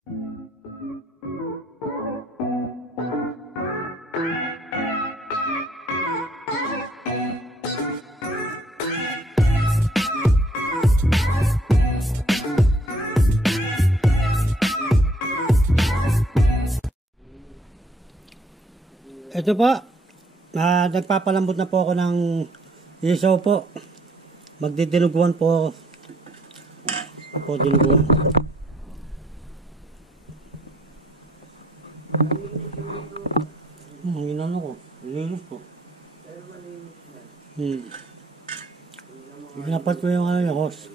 Ito po, nagpapalambot na po ako ng isaw po. Magdidinuguan po ako. Ito po, dinuguan. Ginano ko, linis po. Ginapat ko yung ano, yung hose.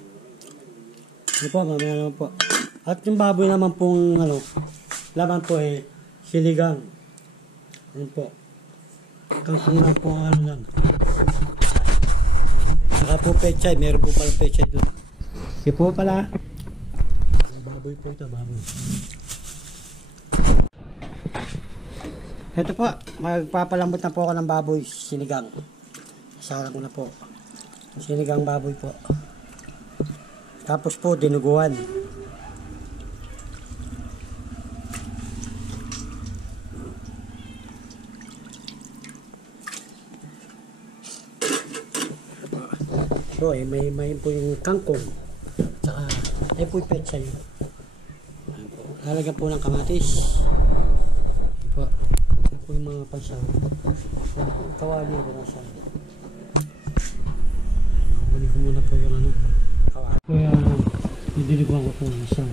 Ito po, mamaya naman po. At yung baboy naman pong laman po sinigang. Ano po? Kangkong lang po ang lang. Saka po pechay. Meron po pala pechay doon. Sige po pala. Baboy po ito. Baboy. Ito po. Magpapalambot na po ako ng baboy. Sinigang. Sarang ko na po. Sinigang baboy po. Tapos po dinuguan. So, may po yung kangkong. Tsaka, po yung pechay. Lalagyan po ng kamatis. Po yung mga pansaw. Kawali ko nasa. Huli ko muna po yung kawali. Kaya, didiliguan ko po ng isang.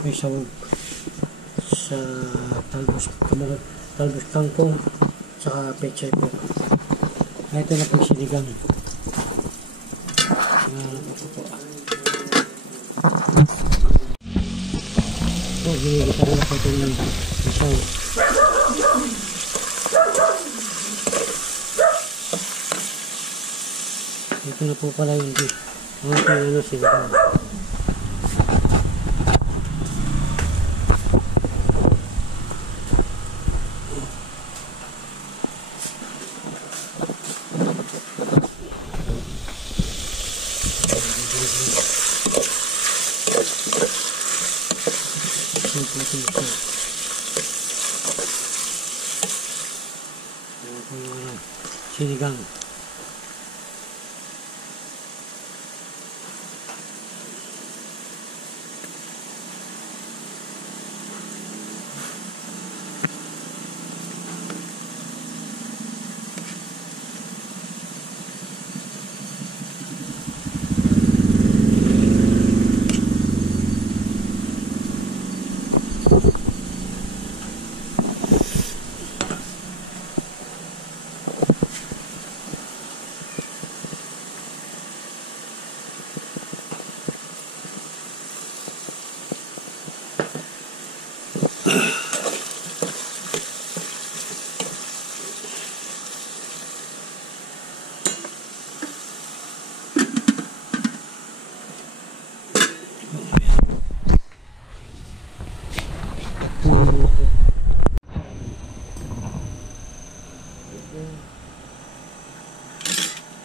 May sawag. Sa talbos kangkong. Tsaka pechay po. Ito na po sinigang. Ginigita na po itong isaw. Ito na po pala yung sinigang. Sinigang.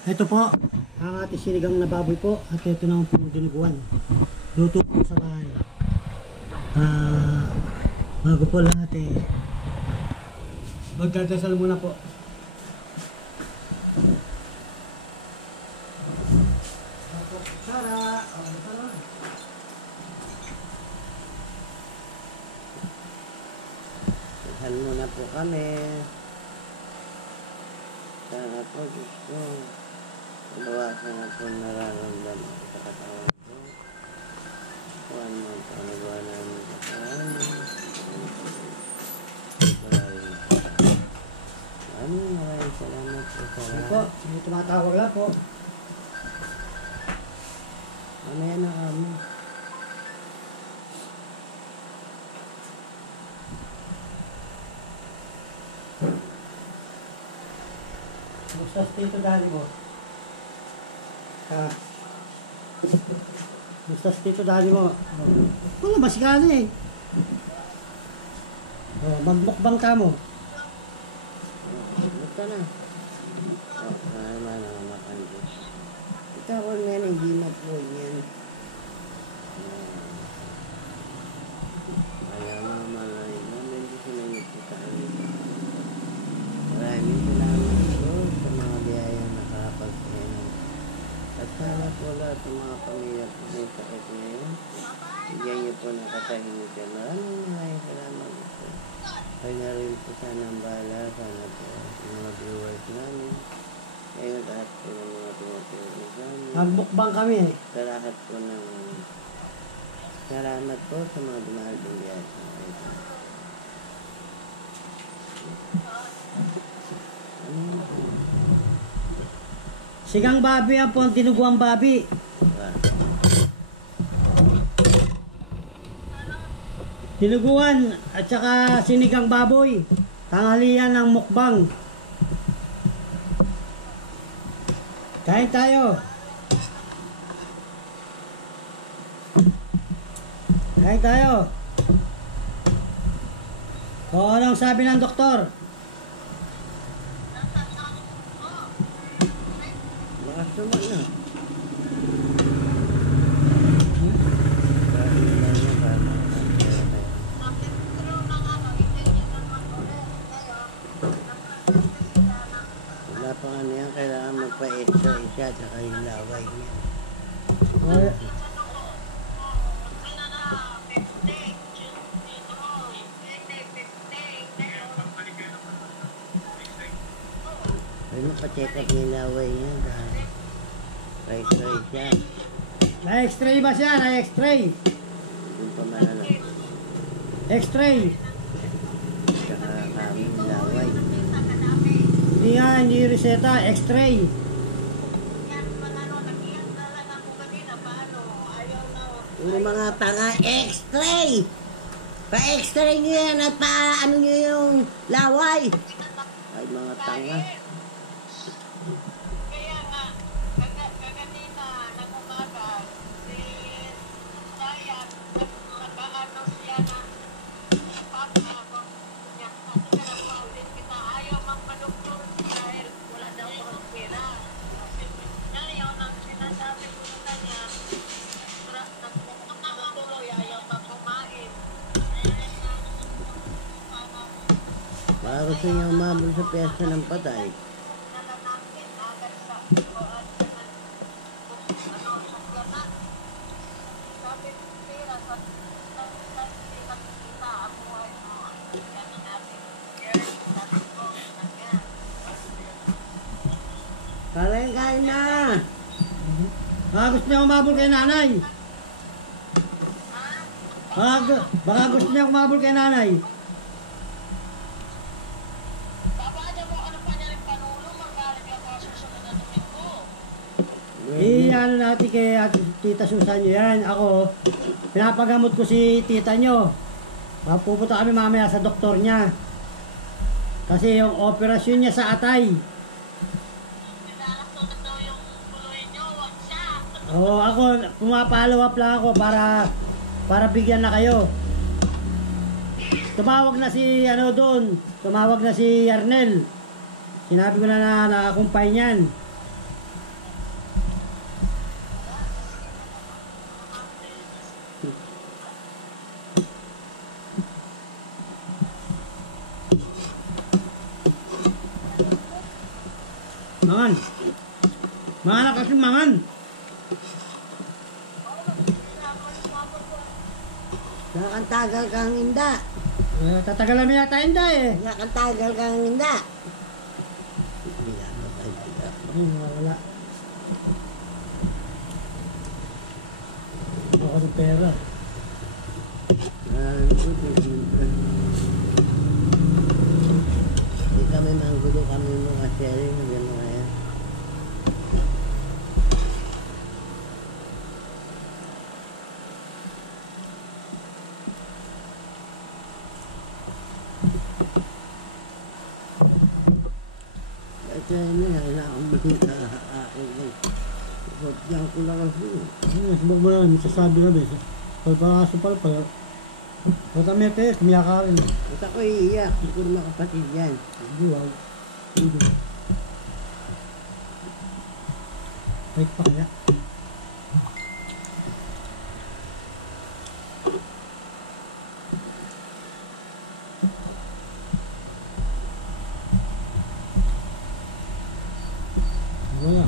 Ito po, ang ating sinigang na baboy po. At ito naman po yung dinuguan. Luto po sa bahay. Bago po lahat magdadasal muna po. Sara! Saan muna po kami. Sana po gusto. Bawasan na po nararamdaman sa katawan ko. Kuhan mo ang panagawa namin sa katawan mo. Maraming salamat po sa lahat. Po, may tumatawag lang po. Mamaya na kami. Gusto dito dali mo. Gusto dito dali mo. Wala ba sigala magbukbang ka mo. Ito na. Naman ang makandos. Ito ako nga hindi na po yan. po ng katahimikan. Maraming salamat po. Kayo na rin po sana ang bahala. Sana po yung mga viewers namin. Kayo lahat po ng mga tumutulong sa amin. Nagbukbang kami. Sa lahat po ng salamat po sa mga dumahal din diyan. Sigang babi yan po ang tinuguang babi. Tinuguan at saka sinigang baboy. Tanghalian ng mukbang. Kain tayo. Kain tayo. O anong sabi ng doktor? Lakas naman na. Wala pang ano yan, kailangan magpa-extra siya at saka yung laway niya. O, Ay, mapacheck up yung laway niya dahil pa-extra siya. na-x-ray ba siya? Na-x-ray? Yung pamalala. X-ray. Saka kami yung laway. Hindi nga, hindi reseta. X-ray. Yung mga tanga, x-ray! Pa-x-ray nyo yan at pa-ano nyo yung laway. Ay, mga tanga. Kaya nga, kaganina, nag-umaga, si Sayan, nag-ano siya na papa ako, niya, at kaya paulit kita, ayaw magpa-doktor dahil wala daw akong pera. Ayaw nang sinasabi ko sa kanya, nagpapatuloy, ayaw pa kumain. Baka gusto niya umabot sa piyesta ng patay. Kain na! Baka gusto niya umabol kay nanay. Baka gusto niya umabol kay nanay. Ano natin kay Tita Susan nyo yan. Ako, pinapagamot ko si tita nyo. Pupunta kami mamaya sa doktor niya. Kasi yung operasyon niya sa atay. Oo, ako, pumapollow up lang ako para bigyan na kayo. Tumawag na si doon. Tumawag na si Arnel. Sinabi ko na nakakumpay niyan. Mangan. Mangan kasi mangan. Nakantagal kang inda. Tatagal namin yata inda eh. Nakantagal kang inda. Hindi na makaibiga. Wala. Ako ng pera. Hindi kami manggulo kami mga sharing. Hindi mo kaya. Kaya na akong makita akin eh. Diyan ko lang kasi. Subok mo lang, masasabi kami. Palpal. Pagka may pera, kumiyak ka rin. At ako iiyak. Hindi ko naman kapatid yan. Hindi, wag. Hindi. Wait pa kaya? Wala.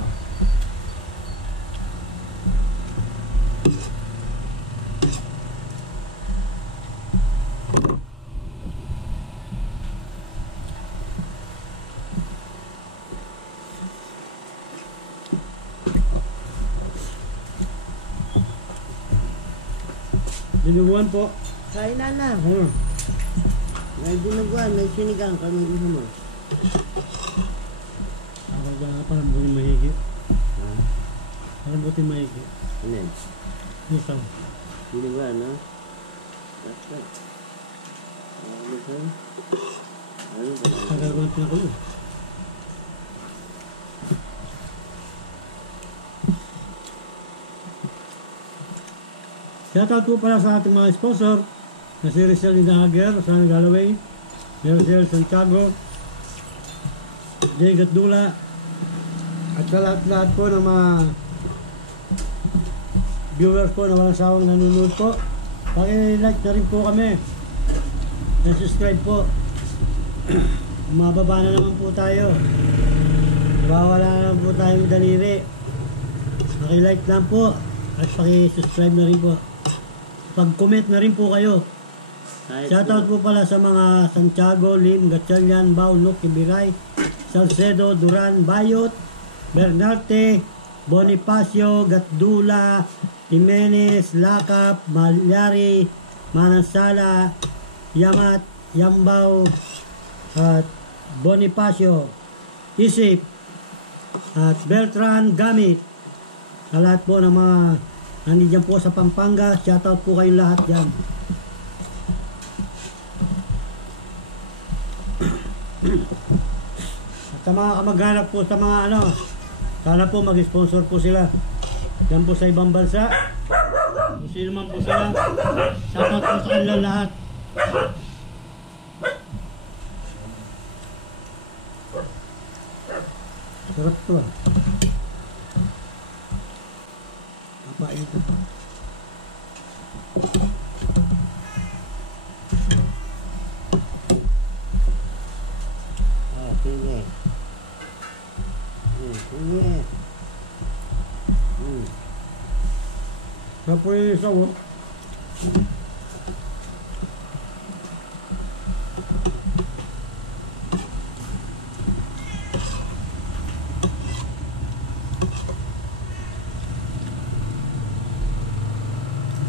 Dinuguan po. Kain na. Ayun. May dinuguan, may sinigang kami gusto mo. Ako dyan parang butin mahigit. Ha? Parang butin mahigit. Ano yan? Isang. Dinuguan, no? That's right. Ano ba? Ano ba? Kagagawan pinakulo. Shoutout po pala sa ating mga sponsor na si Rizal Inahager, Rosana Galloway, Mercel Santiago, Jay Gatdula, at sa lahat-lahat po ng mga viewers po na walang sawang nanonood po. Paki-like na rin po kami. And subscribe po. Mababa na naman po tayo. Wala na naman po tayong daliri. Paki-like lang po. At paki-subscribe na rin po. Pag-comment na rin po kayo. Shoutout po pala sa mga Santiago, Lim, Gatchalian, Baunok, Ibiray, Salcedo, Duran, Bayot, Bernarte, Bonifacio, Gatdula, Jimenez, Lakap, Malyari, Manansala, Yamat, Yambao, at Bonifacio, Isip, at Beltran, Gamit. Sa lahat po ng mga nandiyan po sa Pampanga, shoutout po kayong lahat dyan. At sa mga kamag-anak po sa mga sana po mag-sponsor po sila. Yan po sa ibang bansa. Kung sino man po sila, shoutout po sa kanila lahat. Sarap to ah. Kapait ito. Sige. Sige. Sarap po yung isa oh.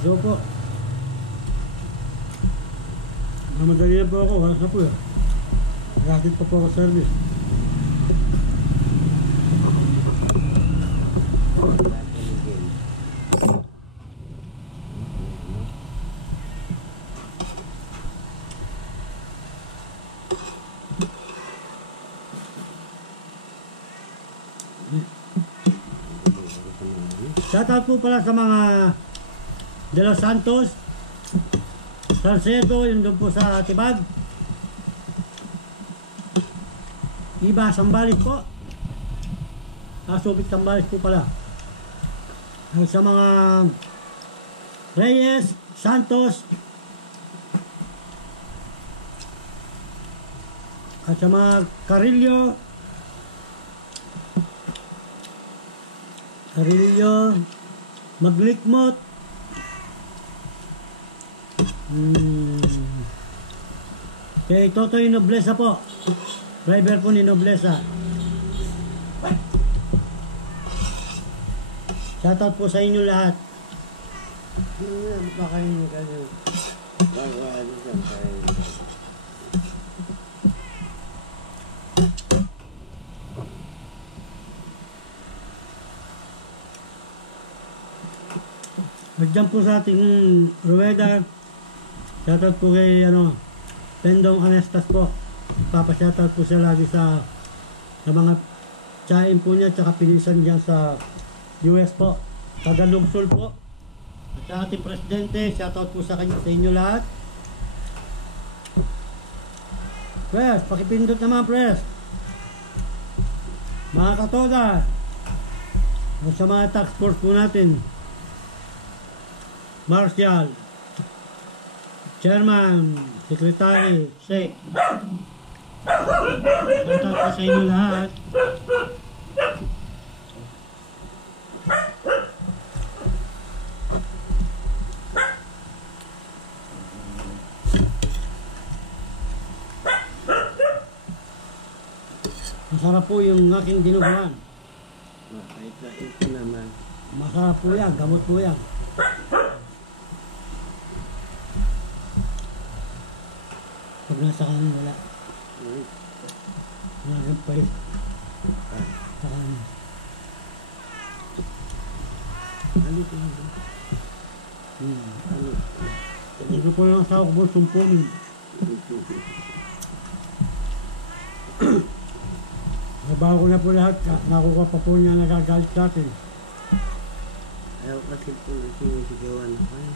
So po. Mamadali na po ako. Wala na po eh. Rakit pa po ako service. Shoutout po pala sa mga De Los Santos, Salcedo, yun doon po sa Tibag. Iba, Sambales po. Subic Sambales po pala. At sa mga Reyes, Santos, at sa mga Carillo, Maglikmot, kay Totoy Noblesa po, driver po ni Noblesa. Shoutout po sa inyo lahat. Baka yun kasi bago alis ang kain. Nagdyan po sa ating Rueda. Shoutout po kay Pendong Anestas po. Papa-shoutout po siya lagi sa mga tsahin po niya tsaka pinisan dyan sa US po. Tagalungsol po. At sa ating presidente, shoutout po sa inyo lahat. Pres, pakipindot naman pres. Mga katoda. At sa mga tax force po natin. Martial, Chairman, Secretary, Sek. Shoutout po sa inyo lahat. Masarap po yung aking dinuguan. Ito naman. Masarap po yan, gamot po yan. nasa kanin wala. Uy, Wala rin pa rin. ah, Sa kanin. ano ko na? Ano? Ito po yung asawa ko po sumpong. Nabaho ko na po lahat. Nakuha pa po niya nagagalit sa atin. Ayaw kasi po sinisigawan ako eh.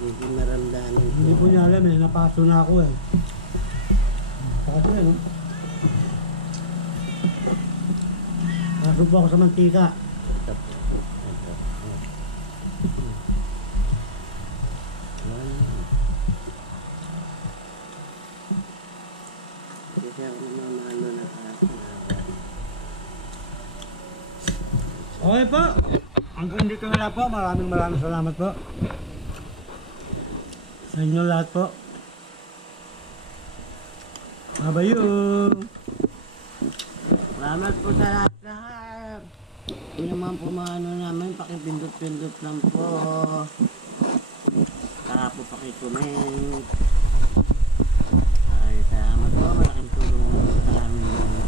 Hindi ko maramdaman ko. Hindi po niya alam eh. Napaso na ako eh. Kasi ano. Naso po ako sa mantika. Ito po. Ito. Kasi ako namamalo na aso na. Okay po. Hanggang dito na lang po. Maraming salamat po. Sa inyo lahat po. Babayo. Salamat po sa lahat-lahat. Kung naman po maano namin, pakipindot-pindot lang po. Saka po pakicomment. Ay, salamat po. Malaking tulong sa amin.